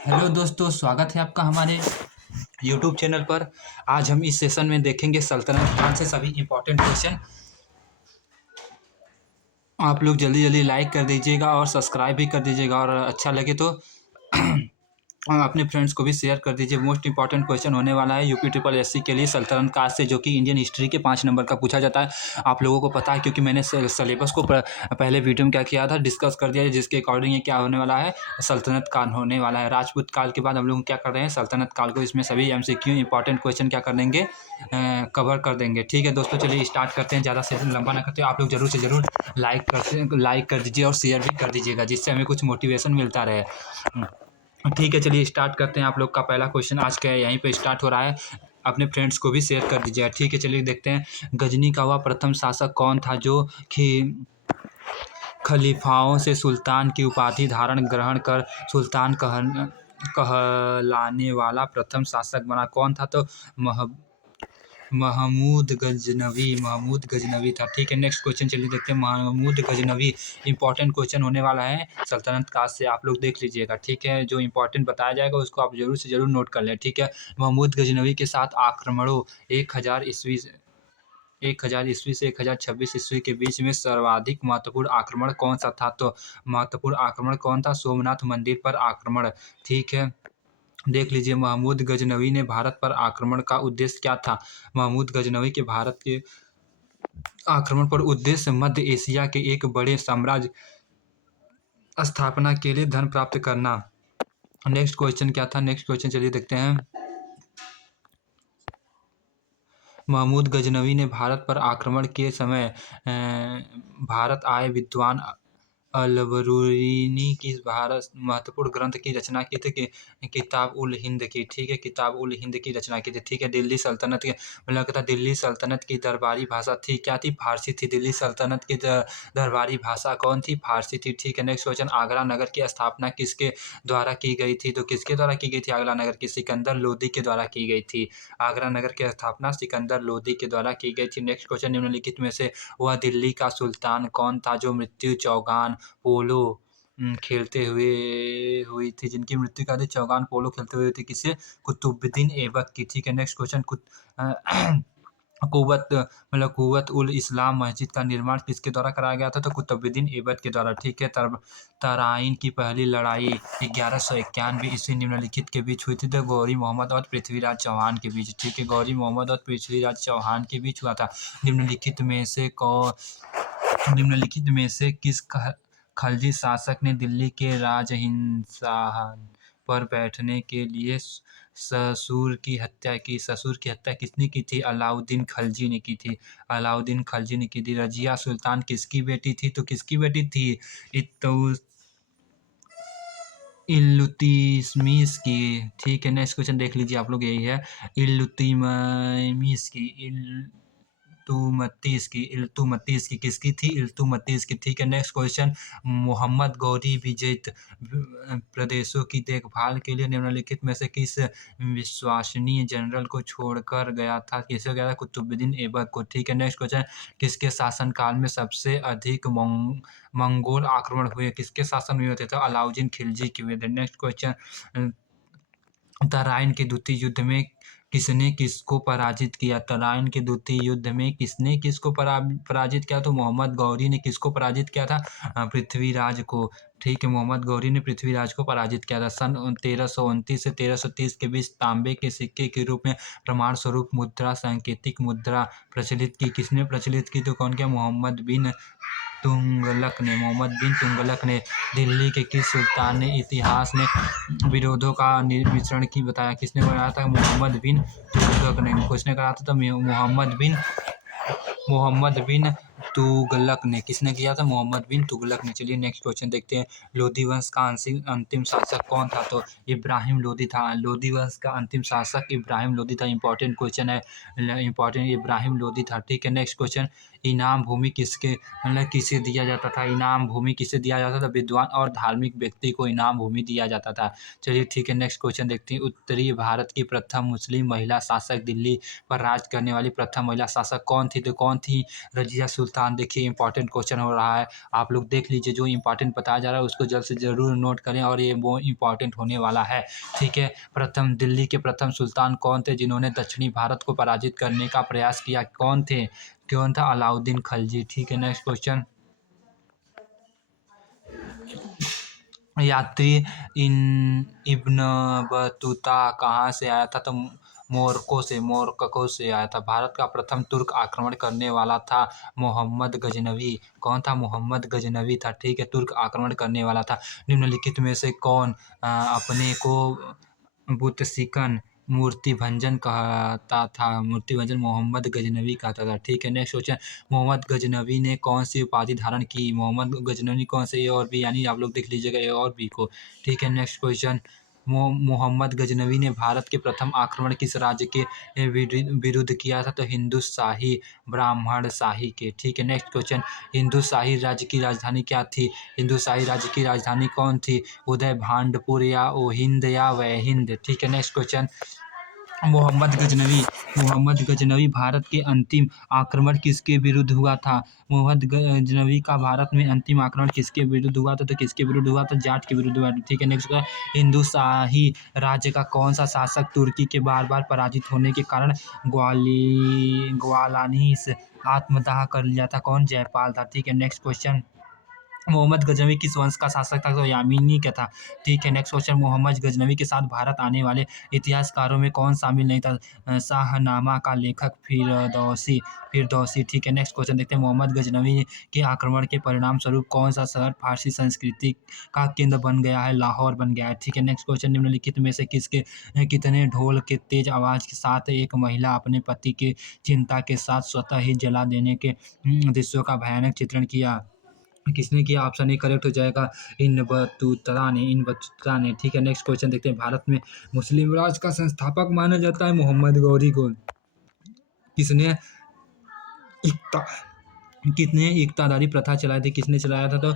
Hello दोस्तों, स्वागत है आपका हमारे यूट्यूब चैनल पर। आज हम इस सेशन में देखेंगे सल्तनत खान से सभी इम्पोर्टेंट क्वेश्चन। आप लोग जल्दी जल्दी लाइक कर दीजिएगा और सब्सक्राइब भी कर दीजिएगा, और अच्छा लगे तो अपने फ्रेंड्स को भी शेयर कर दीजिए। मोस्ट इंपॉर्टेंट क्वेश्चन होने वाला है यूपी ट्रिपल एससी के लिए सल्तनत काल से, जो कि इंडियन हिस्ट्री के 5 नंबर का पूछा जाता है। आप लोगों को पता है, क्योंकि मैंने सिलेबस को पहले वीडियो में क्या किया था, डिस्कस कर दिया है, जिसके अकॉर्डिंग ये क्या होने वाला है, सल्तनत काल होने वाला है। राजपूत काल के बाद हम लोग क्या कर रहे हैं, सल्तनत काल को। इसमें सभी एमसीक्यू इंपॉर्टेंट क्वेश्चन क्या कर देंगे, कवर कर देंगे। ठीक है दोस्तों, चलिए स्टार्ट करते हैं। ज़्यादा सेशन लंबा ना करते, आप लोग जरूर से जरूर लाइक कर दीजिए और शेयर भी कर दीजिएगा, जिससे हमें कुछ मोटिवेशन मिलता रहे। ठीक है, चलिए स्टार्ट करते हैं। आप लोग का पहला क्वेश्चन आज का यहीं पे स्टार्ट हो रहा है। अपने फ्रेंड्स को भी शेयर कर दीजिएगा। ठीक है, चलिए देखते हैं। गजनी का वह प्रथम शासक कौन था जो कि खलीफाओं से सुल्तान की उपाधि धारण ग्रहण कर सुल्तान कहलाने वाला प्रथम शासक बना? कौन था? तो महमूद गजनवी था। ठीक है, नेक्स्ट क्वेश्चन चलिए देखते हैं। महमूद गजनवी इंपॉर्टेंट क्वेश्चन होने वाला है सल्तनत काल से, आप लोग देख लीजिएगा। ठीक है, जो इंपॉर्टेंट बताया जाएगा उसको आप जरूर से जरूर नोट कर लें। ठीक है, महमूद गजनवी के साथ आक्रमणों 1000 ईस्वी से 1026 ईस्वी के बीच में सर्वाधिक महत्वपूर्ण आक्रमण कौन सा था? तो महत्वपूर्ण आक्रमण कौन था? सोमनाथ मंदिर पर आक्रमण। ठीक है, देख लीजिए। महमूद गजनवी ने भारत पर आक्रमण का उद्देश्य क्या था? महमूद गजनवी के भारत के आक्रमण पर उद्देश्य मध्य एशिया के एक बड़े साम्राज्य स्थापना के लिए धन प्राप्त करना। नेक्स्ट क्वेश्चन क्या था? नेक्स्ट क्वेश्चन चलिए देखते हैं। महमूद गजनवी ने भारत पर आक्रमण के समय भारत आए विद्वान अलबरूनी की भारत महत्वपूर्ण ग्रंथ की रचना की थी, कि किताब उल हिंद की। ठीक है, किताब उल हिंद की रचना की थी। ठीक है, दिल्ली सल्तनत के मतलब क्या था, दिल्ली सल्तनत की दरबारी भाषा थी, क्या थी? फारसी थी। दिल्ली सल्तनत की दरबारी भाषा कौन थी? फारसी थी। ठीक है, नेक्स्ट क्वेश्चन। आगरा नगर की स्थापना किसके द्वारा की गई थी? तो किसके द्वारा की गई थी आगरा नगर की? सिकंदर लोदी के द्वारा की गई थी। आगरा नगर की स्थापना सिकंदर लोदी के द्वारा की गई थी। Next question. निम्नलिखित में से वह दिल्ली का सुल्तान कौन था जो मृत्यु चौगान पोलो खेलते हुए हुई थी, जिनकी मृत्यु का चौगान पोलो खेलते हुए हुई थी? किसे? कुतुबुद्दीन ऐबक की। ठीक है, नेक्स्ट क्वेश्चन। कुव्वत उल इस्लाम मस्जिद का निर्माण किसके द्वारा कराया गया था? तो कुतुबुद्दीन ऐबक के द्वारा। ठीक है, तराइन की पहली लड़ाई 1191 ईस्वी निम्नलिखित के बीच हुई थी? तो गौरी मोहम्मद और पृथ्वीराज चौहान के बीच। ठीक है, गौरी मोहम्मद और पृथ्वीराज चौहान के बीच हुआ था। निम्नलिखित में से किस खलजी शासक ने दिल्ली के राजसिंहासन पर बैठने के लिए ससुर की हत्या की? ससुर की हत्या किसने की थी? अलाउद्दीन खलजी ने की थी। अलाउद्दीन खलजी ने की थी। रजिया सुल्तान किसकी बेटी थी? तो किसकी बेटी थी? इल्तुतमिश की। ठीक है, नेक्स्ट क्वेश्चन देख लीजिए आप लोग, यही है। इल्तुतमिश की किसकी थी? इल्तुतमिश की। ठीक है, नेक्स्ट क्वेश्चन। मोहम्मद गौरी विजित प्रदेशों की देखभाल के लिए निम्नलिखित में से किस विश्वसनीय जनरल को छोड़कर गया था? किसे गया था? कुतुबुद्दीन ऐबक को। ठीक है, नेक्स्ट क्वेश्चन। किसके शासनकाल में सबसे अधिक मंगोल आक्रमण हुए? किसके शासन में हुए थे? तो अलाउद्दीन खिलजी के हुए थे। Next question. तराइन के द्वितीय युद्ध में किसने किसको पराजित किया? तराइन के द्वितीय युद्ध में किसने किसको पराजित किया? तो मोहम्मद गौरी ने किसको पराजित किया था? पृथ्वीराज को। ठीक है, मोहम्मद गौरी ने पृथ्वीराज को पराजित किया था। सन 1329 से 1330 के बीच तांबे के सिक्के के रूप में प्रमाण स्वरूप मुद्रा, सांकेतिक मुद्रा प्रचलित की? किसने प्रचलित की? तो कौन? क्या? मोहम्मद बिन तुगलक ने। दिल्ली के किस सुल्तान ने इतिहास में विरोधों का मिश्रण की बताया? किसने बनाया था? मोहम्मद बिन तुगलक ने। किसने कहा था? तो मोहम्मद बिन तुगलक ने। किसने किया था? मोहम्मद बिन तुगलक ने। चलिए नेक्स्ट क्वेश्चन देखते हैं। लोधी वंश का अंतिम शासक कौन था? तो इब्राहिम लोधी था। लोधी वंश का अंतिम शासक इब्राहिम लोधी था। इंपॉर्टेंट क्वेश्चन है, इंपॉर्टेंट। इब्राहिम लोधी था। ठीक है, नेक्स्ट क्वेश्चन। इनाम भूमि किसे दिया जाता था? इनाम भूमि किसे दिया जाता था? विद्वान और धार्मिक व्यक्ति को इनाम भूमि दिया जाता था। चलिए ठीक है, नेक्स्ट क्वेश्चन देखते हैं। उत्तरी भारत की प्रथम मुस्लिम महिला शासक, दिल्ली पर राज करने वाली प्रथम महिला शासक कौन थी? तो कौन थी? रज़िया सुल्तान। देखिए इंपॉर्टेंट क्वेश्चन हो रहा है, आप लोग देख लीजिए, जो इंपॉर्टेंट बताया जा रहा है उसको जल्द से ज़रूर नोट करें और ये वो इंपॉर्टेंट होने वाला है। ठीक है, दिल्ली के प्रथम सुल्तान कौन थे जिन्होंने दक्षिणी भारत को पराजित करने का प्रयास किया? कौन थे? कौन था? अलाउद्दीन खिलजी। ठीक है, नेक्स्ट क्वेश्चन। यात्री इन इब्न बतूता कहाँ से आया था? तो मोरक्को से आया था। भारत का प्रथम तुर्क आक्रमण करने वाला था मोहम्मद गजनवी। कौन था? मोहम्मद गजनवी था। ठीक है, तुर्क आक्रमण करने वाला था। निम्नलिखित में से कौन अपने को बुतसिकन मूर्ति भंजन कहता था? मूर्ति भंजन मोहम्मद गजनवी कहता था। ठीक है, नेक्स्ट क्वेश्चन। मोहम्मद गजनवी ने कौन सी उपाधि धारण की? मोहम्मद गजनवी कौन से? ए और बी, यानी आप लोग देख लीजिएगा ए और बी को। ठीक है, नेक्स्ट क्वेश्चन। मोहम्मद गजनवी ने भारत के प्रथम आक्रमण किस राज्य के विरुद्ध किया था? तो हिंदू शाही ब्राह्मण शाही के। ठीक है, नेक्स्ट क्वेश्चन। हिंदू शाही राज्य की राजधानी क्या थी? हिंदू शाही राज्य की राजधानी कौन थी? उदय भांडपुर या ओहिंद या वहिंद। ठीक है, नेक्स्ट क्वेश्चन। मोहम्मद गजनवी भारत के अंतिम आक्रमण किसके विरुद्ध हुआ था? मोहम्मद गजनवी का भारत में अंतिम आक्रमण किसके विरुद्ध हुआ था? तो किसके विरुद्ध हुआ था? जाट के विरुद्ध हुआ था। ठीक है, नेक्स्ट। हिंदू शाही राज्य का कौन सा शासक तुर्की के बार बार पराजित होने के कारण ग्वालानी से आत्मदाह कर लिया था? कौन? जयपाल था। ठीक है, नेक्स्ट क्वेश्चन। मोहम्मद गजनवी किस वंश का शासक था? तो यामीनी का था। ठीक है, नेक्स्ट क्वेश्चन। मोहम्मद गजनवी के साथ भारत आने वाले इतिहासकारों में कौन शामिल नहीं था? शाहनामा का लेखक फिरदौसी। ठीक है, नेक्स्ट क्वेश्चन देखते हैं। मोहम्मद गजनवी के आक्रमण के परिणाम स्वरूप कौन सा शहर फारसी संस्कृति का केंद्र बन गया है? लाहौर बन गया है। ठीक है, नेक्स्ट क्वेश्चन। निम्नलिखित में से कितने ढोल के तेज आवाज के साथ एक महिला अपने पति के चिंता के साथ स्वतः ही जला देने के दृश्यों का भयानक चित्रण किया? किसने किया? ऑप्शन ए करेक्ट हो जाएगा, इन बतूता ने। ठीक है, नेक्स्ट क्वेश्चन देखते हैं। भारत में मुस्लिम राज का संस्थापक माना जाता है मोहम्मद गौरी को। किसने इकता कितने इकतादारी प्रथा चलाई थी? किसने चलाया था? तो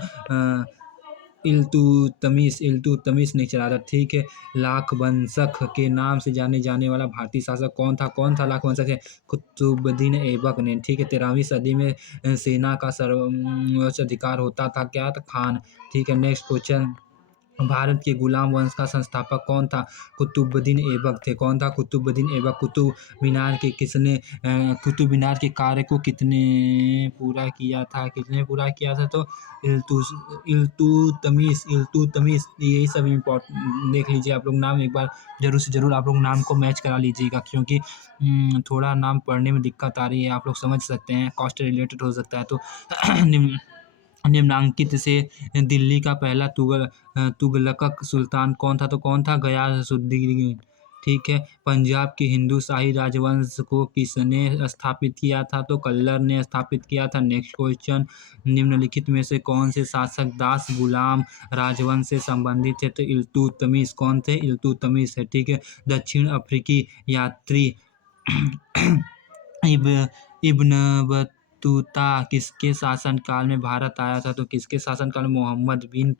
इल्तुतमिश ने चलाया था। ठीक है, लाखवंशक के नाम से जाने जाने वाला भारतीय शासक कौन था? लाखवंशक है? कुतुबुद्दीन ऐबक ने। ठीक है, 13वीं सदी में सेना का सर्वोच्च अधिकार होता था क्या? था खान। ठीक है, नेक्स्ट क्वेश्चन। भारत के गुलाम वंश का संस्थापक कौन था? कुतुबुद्दीन ऐबक थे। कौन था? कुतुबुद्दीन ऐबक। कुतुब मीनार के कार्य को किसने पूरा किया था? तो इल्तुतमिश। यही सब इम्पोर्टेंट देख लीजिए आप लोग, नाम एक बार जरूर से जरूर आप लोग नाम को मैच करा लीजिएगा, क्योंकि थोड़ा नाम पढ़ने में दिक्कत आ रही है, आप लोग समझ सकते हैं, कॉस्ट रिलेटेड हो सकता है। तो निम्नांकित से दिल्ली का पहला तुगलक सुल्तान कौन था? तो कौन था? गयासुद्दीन। ठीक है, पंजाब के हिंदू शाही राजवंश को किसने स्थापित किया था? तो कल्लर ने स्थापित किया था। Next question. निम्नलिखित में से कौन से शासक दास गुलाम राजवंश से संबंधित थे? तो इल्तुतमिश। कौन थे? इल्तुतमिश है। ठीक है, दक्षिण अफ्रीकी यात्री इब्न बतूता किसके शासनकाल में भारत आया था? तो किसके शासनकाल में? मोहम्मद बिन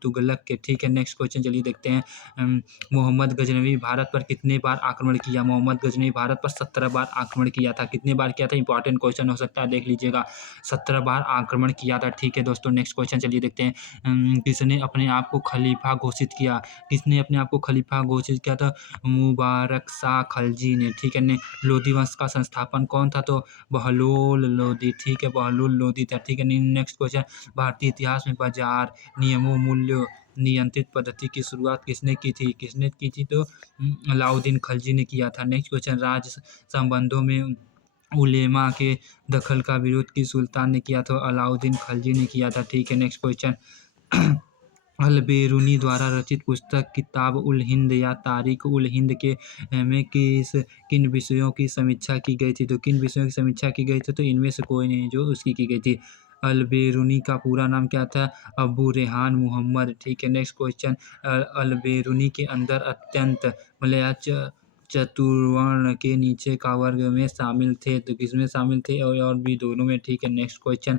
तुगलक के। ठीक है, नेक्स्ट क्वेश्चन चलिए देखते हैं। मोहम्मद गजनवी भारत पर कितने बार आक्रमण किया? मोहम्मद गजनवी भारत पर 17 बार आक्रमण किया था। कितने बार किया था? इंपॉर्टेंट क्वेश्चन हो सकता है, देख लीजिएगा। 17 बार आक्रमण किया था। ठीक है दोस्तों, नेक्स्ट क्वेश्चन चलिए देखते हैं। किसने अपने आप को खलीफा घोषित किया? था मुबारक शाह खलजी ने। ठीक है, लोधी वंश का संस्थापन कौन था? तो बहलोल लोधी। ठीक है, बहलोल लोधी था। ठीक है, नेक्स्ट क्वेश्चन। भारतीय इतिहास में बाजार नियमों मूल्य नियंत्रित पद्धति की शुरुआत किसने की थी? तो अलाउद्दीन खलजी ने किया था। Next question. राज्य संबंधों में उलेमा के दखल का विरोध किस सुल्तान ने किया? तो अलाउद्दीन खलजी ने किया था। ठीक है, नेक्स्ट क्वेश्चन। अल-बेरूनी द्वारा रचित पुस्तक किताब उल हिंद या तारीख उल हिंद के में किन विषयों की समीक्षा की गई थी? तो किन विषयों की समीक्षा की गई थी? तो इनमें से कोई नहीं जो उसकी की गई थी। अल-बेरूनी का पूरा नाम क्या था? अबू रेहान मुहम्मद। ठीक है, नेक्स्ट क्वेश्चन। अल-बेरूनी के अंदर अत्यंत चतुर्वर्ण के नीचे का वर्ग में शामिल थे, तो किसमें शामिल थे? और भी दोनों में, ठीक है। नेक्स्ट क्वेश्चन,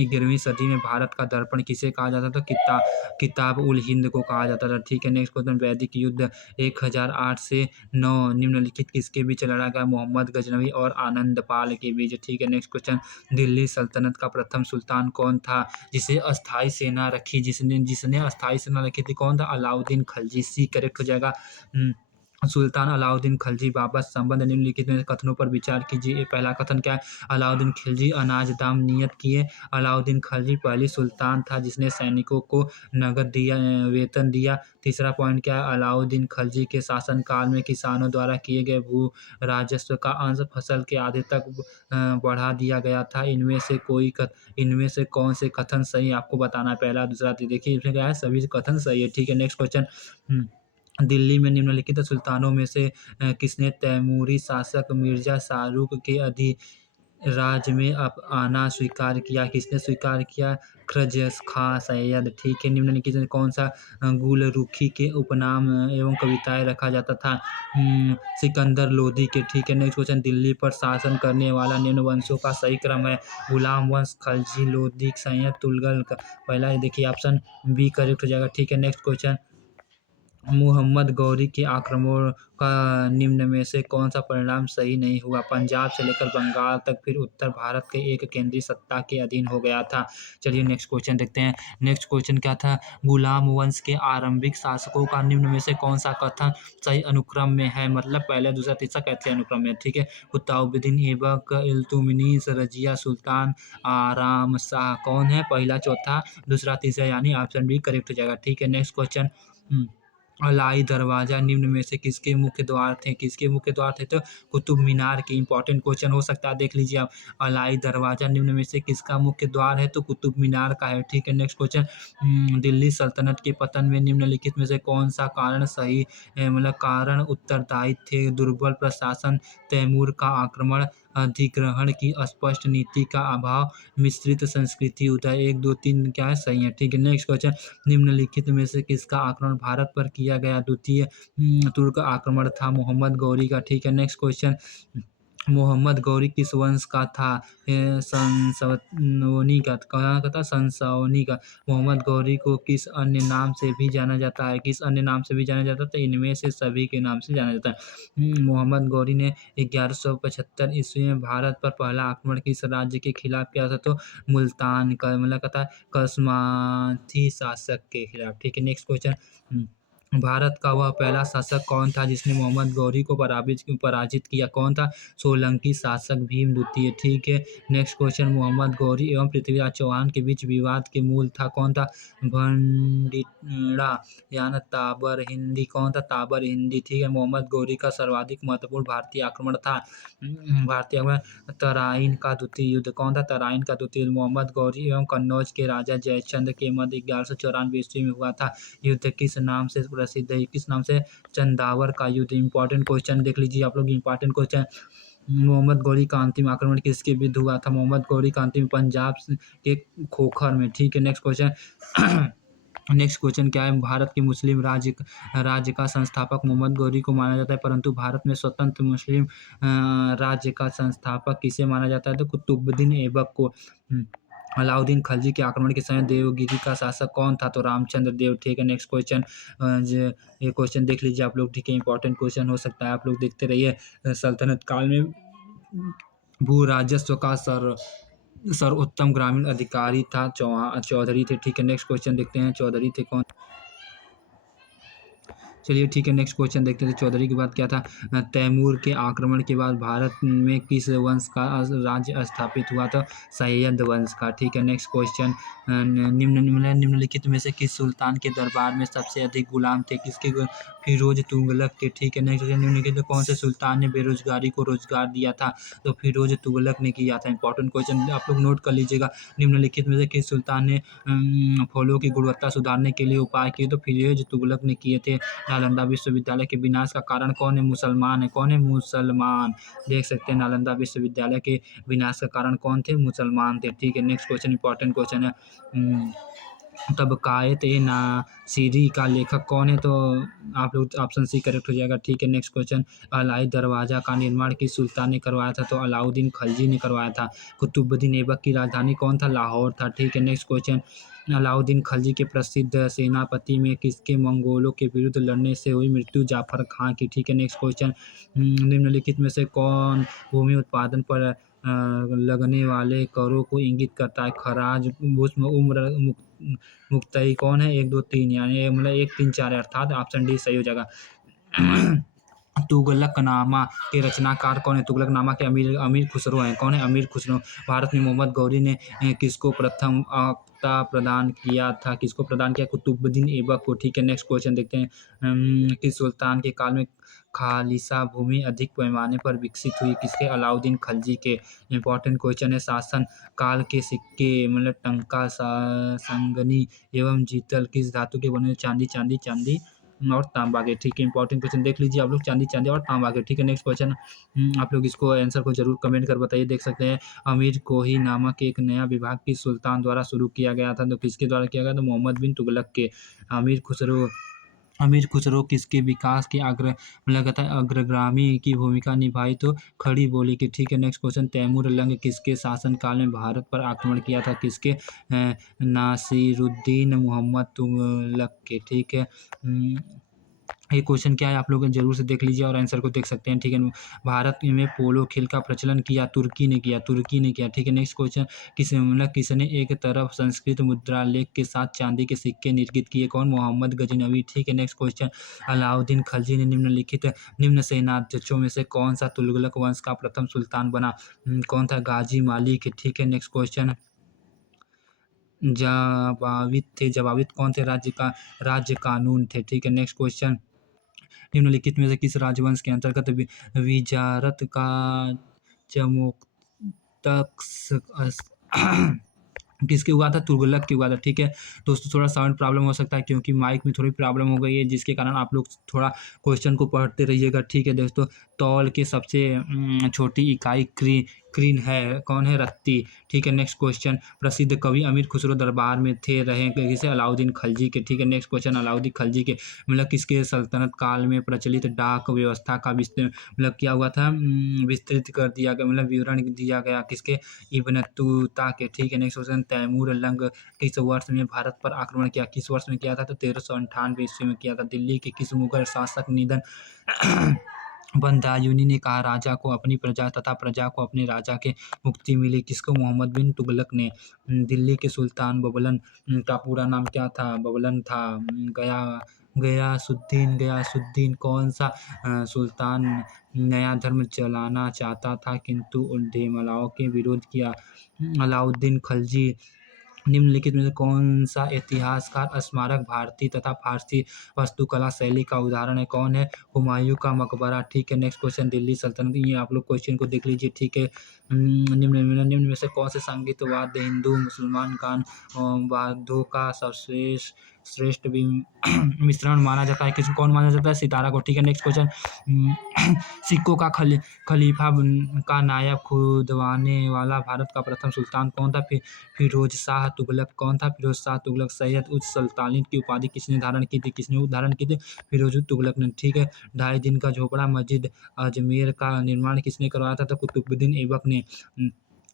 11वीं सदी में भारत का दर्पण किसे कहा जाता था? किताब उल हिंद को कहा जाता था, ठीक है। नेक्स्ट क्वेश्चन, वैदिक युद्ध 1008 से 9 निम्नलिखित किसके बीच लड़ा गया? मोहम्मद गजनवी और आनंदपाल के बीच, ठीक है। नेक्स्ट क्वेश्चन, दिल्ली सल्तनत का प्रथम सुल्तान कौन था जिसे अस्थाई सेना रखी जिसने जिसने अस्थाई सेना रखी थी? कौन था? अलाउद्दीन खलजी, सी करेक्ट हो जाएगा। सुल्तान अलाउद्दीन खिलजी बाबत संबंध निम्नलिखित में कथनों पर विचार कीजिए। ये पहला कथन क्या है? अलाउद्दीन खिलजी अनाज दाम नियत किए। अलाउद्दीन खिलजी पहली सुल्तान था जिसने सैनिकों को नगद दिया वेतन दिया। तीसरा पॉइंट क्या है? अलाउद्दीन खिलजी के शासनकाल में किसानों द्वारा किए गए भू राजस्व का अंश फसल के आधे तक बढ़ा दिया गया था। इनमें से कौन से कथन सही आपको बताना है? पहला, दूसरा, देखिए इसमें क्या है, सभी कथन सही है, ठीक है। नेक्स्ट क्वेश्चन, दिल्ली में निम्नलिखित सुल्तानों में से किसने तैमूरी शासक मिर्जा शाहरुख के अधिराज्य में आना स्वीकार किया? किसने स्वीकार किया? ख़ुर्रम खां सैयद, ठीक है। निम्नलिखित में कौन सा गुलरुखी के उपनाम एवं कविताएं रखा जाता था? सिकंदर लोदी के, ठीक है। नेक्स्ट क्वेश्चन, दिल्ली पर शासन करने वाला निम्न वंशों का सही क्रम है? गुलाम वंश, खलजी, लोदी, सैयद, तुगलक। पहला देखिए ऑप्शन बी करेक्ट हो जाएगा, ठीक है। नेक्स्ट क्वेश्चन, मुहम्मद गौरी के आक्रमण का निम्न में से कौन सा परिणाम सही नहीं हुआ? पंजाब से लेकर बंगाल तक फिर उत्तर भारत के एक केंद्रीय सत्ता के अधीन हो गया था। चलिए नेक्स्ट क्वेश्चन देखते हैं। नेक्स्ट क्वेश्चन क्या था? गुलाम वंश के आरंभिक शासकों का निम्न में से कौन सा कथन सही अनुक्रम में है? मतलब पहला, दूसरा, तीसरा कैसे अनुक्रम में, ठीक है। कुतुबुद्दीन ऐबक, इल्तुमिश, रजिया सुल्तान, आराम शाह, कौन है? पहला, चौथा, दूसरा, तीसरा, यानी ऑप्शन बी करेक्ट हो जाएगा, ठीक है। नेक्स्ट क्वेश्चन, अलाई दरवाजा निम्न में से किसके मुख्य द्वार थे? किसके मुख्य द्वार थे? तो कुतुब मीनार के। इंपॉर्टेंट क्वेश्चन हो सकता है, देख लीजिए आप। अलाई दरवाजा निम्न में से किसका मुख्य द्वार है? तो कुतुब मीनार का है, ठीक है। नेक्स्ट क्वेश्चन, दिल्ली सल्तनत के पतन में निम्नलिखित में से कौन सा कारण सही मतलब कारण उत्तरदायी थे? दुर्बल प्रशासन, तैमूर का आक्रमण, अधिग्रहण की अस्पष्ट नीति का अभाव, मिश्रित संस्कृति उदय। 1, 2, 3 क्या है? सही है, ठीक है। नेक्स्ट क्वेश्चन, निम्नलिखित में से किसका आक्रमण भारत पर किया गया? द्वितीय तुर्क आक्रमण था मोहम्मद गौरी का, ठीक है। नेक्स्ट क्वेश्चन, मोहम्मद गौरी किस वंश का था? संसवनी का, कहाँ का था? संसवनी का। मोहम्मद गौरी को किस अन्य नाम से भी जाना जाता है? किस अन्य नाम से भी जाना जाता है? तो इनमें से सभी के नाम से जाना जाता है। मोहम्मद गौरी ने 1175 ईस्वी में भारत पर पहला आक्रमण किस राज्य के खिलाफ किया था? तो मुल्तान का, मतलब कहता है कसमाथी शासक के खिलाफ, ठीक है। नेक्स्ट क्वेश्चन, भारत का वह पहला शासक कौन था जिसने मोहम्मद गौरी को पराजित किया? कौन था? सोलंकी शासक भीम द्वितीय, ठीक है। नेक्स्ट क्वेश्चन, मोहम्मद गौरी एवं पृथ्वीराज चौहान के बीच विवाद के मूल था? कौन था? भंडिरा यानी ताबर हिंदी, कौन था? ताबर हिंदी, ठीक है। मोहम्मद गौरी का सर्वाधिक महत्वपूर्ण भारतीय आक्रमण था? भारतीय आक्रमण तराइन का द्वितीय युद्ध, कौन था? तराइन का द्वितीय युद्ध मोहम्मद गौरी एवं कन्नौज के राजा जयचंद के मध्य 1194 ईस्वी में हुआ था। युद्ध किस नाम से प्रसिद्ध है? किस नाम से? चंदावर का युद्ध। इंपॉर्टेंट क्वेश्चन देख लीजिए आप लोग, इंपॉर्टेंट क्वेश्चन, मोहम्मद गौरी का अंतिम आक्रमण किसके विरुद्ध हुआ था? मोहम्मद गौरी का अंतिम पंजाब के खोखर में, ठीक है। नेक्स्ट क्वेश्चन, नेक्स्ट क्वेश्चन क्या है? भारत के मुस्लिम राज्य का संस्थापक मोहम्मद गौरी को माना जाता है, परंतु भारत में स्वतंत्र मुस्लिम राज्य का संस्थापक किसे माना जाता है? तो कुतुबुद्दीन ऐबक को। अलाउद्दीन खिलजी के आक्रमण के समय देवगिरी का शासक कौन था? तो रामचंद्र देव, ठीक है। नेक्स्ट क्वेश्चन, ये क्वेश्चन देख लीजिए आप लोग, ठीक है। इंपॉर्टेंट क्वेश्चन हो सकता है, आप लोग देखते रहिए। सल्तनत काल में भू राजस्व का सर्वोत्तम ग्रामीण अधिकारी था चौधरी थे, ठीक है। नेक्स्ट क्वेश्चन देखते हैं, चौधरी थे कौन? चलिए ठीक है, नेक्स्ट क्वेश्चन देखते थे। चौधरी के बाद क्या था? तैमूर के आक्रमण के बाद भारत में किस वंश का राज्य स्थापित हुआ था? सैयद वंश का, ठीक है। नेक्स्ट क्वेश्चन, निम्नलिखित में से किस सुल्तान के दरबार में सबसे अधिक गुलाम थे? किसके? फिरोज तुगलक के, ठीक है। नेक्स्ट, निम्नलिखित में कौन से सुल्तान ने बेरोजगारी को रोजगार दिया था? तो फिरोज तुगलक ने किया था। इंपॉर्टेंट क्वेश्चन आप लोग नोट कर लीजिएगा। निम्नलिखित में से किस सुल्तान ने फलों की गुणवत्ता सुधारने के लिए उपाय किए? तो फिरोज तुगलक ने किए थे। नालंदा विश्वविद्यालय के विनाश का कारण कौन है? मुसलमान है। कौन है? मुसलमान। देख सकते हैं नालंदा विश्वविद्यालय के विनाश का कारण कौन थे? मुसलमान थे, ठीक है। नेक्स्ट क्वेश्चन इंपॉर्टेंट क्वेश्चन है, तबक़ात ए नासिरी का लेखक कौन है? तो आप लोग ऑप्शन सी करेक्ट हो जाएगा। ठीक है, नेक्स्ट क्वेश्चन, अलाई दरवाज़ा का निर्माण किस सुल्तान ने करवाया था? तो अलाउद्दीन खिलजी ने करवाया था। कुतुबुद्दीन ऐबक की राजधानी कौन था? लाहौर था। ठीक है, नेक्स्ट क्वेश्चन, अलाउद्दीन खिलजी के प्रसिद्ध सेनापति में किसके मंगोलों के विरुद्ध लड़ने से हुई मृत्यु? जाफर खां की। ठीक है, नेक्स्ट क्वेश्चन, निम्नलिखित में से कौन भूमि उत्पादन पर लगने वाले करों को इंगित करता है? खराज, भूस्म, उम्र, मुक्तई कौन है? 1, 2, 3 यानी मतलब 1, 3, 4 है, अर्थात ऑप्शन डी सही हो जाएगा। तुगलकनामा के रचनाकार कौन है? तुगलकनामा के अमीर खुसरो हैं। कौन है? अमीर खुसरो। भारत में मोहम्मद गौरी ने किसको प्रथम अक्ता प्रदान किया था? किसको प्रदान किया? कुतुबुद्दीन ऐबक को। ठीक है, नेक्स्ट क्वेश्चन देखते हैं, किस सुल्तान के काल में खालिसा भूमि अधिक पैमाने पर विकसित हुई? किसके? अलाउद्दीन खिलजी के। इंपॉर्टेंट क्वेश्चन है, शासन काल के सिक्के मतलब टंका, संगनी एवं जीतल किस धातु के बने? चांदी, चांदी, चांदी और तांबा के। ठीक है, इंपॉर्टेंट क्वेश्चन देख लीजिए आप लोग, चांदी, चांदी और तांबा के। ठीक है, नेक्स्ट क्वेश्चन, आप लोग इसको आंसर को जरूर कमेंट कर बताइए। देख सकते हैं, अमीर कोही नामक एक नया विभाग किस सुल्तान द्वारा शुरू किया गया था? तो किसके द्वारा किया गया? तो मोहम्मद बिन तुगलक के। अमीर खुसरो किसके विकास के मतलब कहता है अग्रगामी की भूमिका निभाई? तो खड़ी बोली की। ठीक है, नेक्स्ट क्वेश्चन, तैमूर लंग किसके शासनकाल में भारत पर आक्रमण किया था? किसके? नासिरुद्दीन मोहम्मद तुगलक के। ठीक है, ये क्वेश्चन क्या है आप लोग जरूर से देख लीजिए और आंसर को देख सकते हैं। ठीक है, भारत में पोलो खेल का प्रचलन किया? तुर्की ने किया, तुर्की ने किया। ठीक है, नेक्स्ट क्वेश्चन, किसने एक तरफ संस्कृत मुद्रा लेख के साथ चांदी के सिक्के निर्मित किए? कौन? मोहम्मद गजनवी। ठीक है, नेक्स्ट क्वेश्चन, अलाउद्दीन खिलजी ने निम्न सेनाध्यक्षों में से कौन सा तुगलक वंश का प्रथम सुल्तान बना? कौन था? गाजी मालिक। ठीक है, नेक्स्ट क्वेश्चन, जवाबित कौन थे? राज्य कानून थे। ठीक है, नेक्स्ट क्वेश्चन, निम्नलिखित में से किस राजवंश के अंतर्गत विजारत का किसके हुआ था? तुगलक के हुआ था। ठीक है दोस्तों, थोड़ा साउंड प्रॉब्लम हो सकता है क्योंकि माइक में थोड़ी प्रॉब्लम हो गई है, जिसके कारण आप लोग थोड़ा क्वेश्चन को पढ़ते रहिएगा। ठीक है दोस्तों, तौल के सबसे छोटी इकाई क्रीन है? कौन है? रत्ती। ठीक है, नेक्स्ट क्वेश्चन, प्रसिद्ध कवि अमीर खुसरो दरबार में रहे किसे? अलाउद्दीन खिलजी के। ठीक है, नेक्स्ट क्वेश्चन, अलाउद्दीन खिलजी के मतलब किसके सल्तनत काल में प्रचलित डाक व्यवस्था का मतलब क्या हुआ था? विस्तृत कर दिया गया, मतलब विवरण दिया गया। किसके? इब्न बतूता के। ठीक है, नेक्स्ट क्वेश्चन, तैमूर लंग किस वर्ष में भारत पर आक्रमण किया? किस वर्ष में किया था? तो 1398 ईस्वी में किया था। दिल्ली के किस मुगल शासक निधन बदायूंनी ने कहा राजा को अपनी प्रजा तथा प्रजा को अपने राजा के मुक्ति मिली? किसको? मोहम्मद बिन तुगलक ने। दिल्ली के सुल्तान बबलन का पूरा नाम क्या था? बबलन था। गयासुद्दीन कौन सा सुल्तान नया धर्म चलाना चाहता था किंतु उद्यमलाओं के विरोध किया? अलाउद्दीन खिलजी। निम्नलिखित में से कौन सा इतिहासकार स्मारक भारतीय तथा फारसी वास्तुकला शैली का उदाहरण है? कौन है? हुमायूं का मकबरा। ठीक है, नेक्स्ट क्वेश्चन, दिल्ली सल्तनत, ये आप लोग क्वेश्चन को देख लीजिए। ठीक है, निम्न में से कौन से संगीत वाद्य हिंदू मुसलमान गान वाद्यों का श्रेष्ठ मिश्रण माना जाता है? किसको? कौन माना जाता है? सितारा को। ठीक है, नेक्स्ट क्वेश्चन, सिक्कों का खलीफा का नायब खुदवाने वाला भारत का प्रथम सुल्तान कौन था? फिरोज शाह तुगलक। कौन था? फिरोज शाह तुगलक। सैयद उज सल्तानियत की उपाधि किसने धारण की थी? किसने धारण की थी? फिरोज तुगलक ने। ठीक है, 2.5 दिन का झोपड़ा मस्जिद अजमेर का निर्माण किसने करवाया था? तो कुतुबुद्दीन ऐबक ने।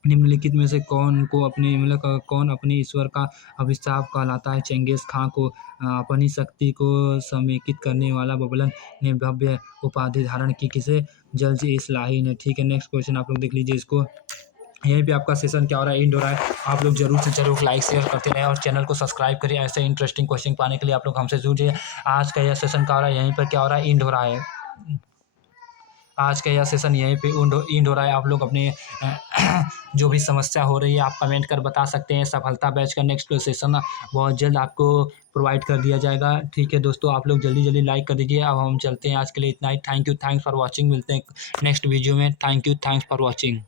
निम्नलिखित में से कौन अपने ईश्वर का अभिशाप कहलाता है? चंगेज खां को। अपनी शक्ति को समेकित करने वाला बबलन ने भव्य उपाधि धारण की? किसे? जल्द इस्लाही ने। ठीक है, नेक्स्ट क्वेश्चन आप लोग देख लीजिए इसको। यहीं पे आपका सेशन क्या हो रहा है? एंड हो रहा है। आप लोग जरूर से जरूर लाइक शेयर करते रहें और चैनल को सब्सक्राइब करिए। ऐसे इंटरेस्टिंग क्वेश्चन पाने के लिए आप लोग हमसे जुड़िए। आज का यह सेशन क्या हो रहा है? यहीं पर क्या हो रहा है? एंड हो रहा है। आज का यह सेशन यहीं पे एंड हो रहा है। आप लोग अपने जो भी समस्या हो रही है आप कमेंट कर बता सकते हैं। सफलता बैच का नेक्स्ट सेशन बहुत जल्द आपको प्रोवाइड कर दिया जाएगा। ठीक है दोस्तों, आप लोग जल्दी जल्दी लाइक कर दीजिए। अब हम चलते हैं, आज के लिए इतना ही। Thank you, thanks for watching. मिलते हैं नेक्स्ट वीडियो में। Thank you, thanks for watching.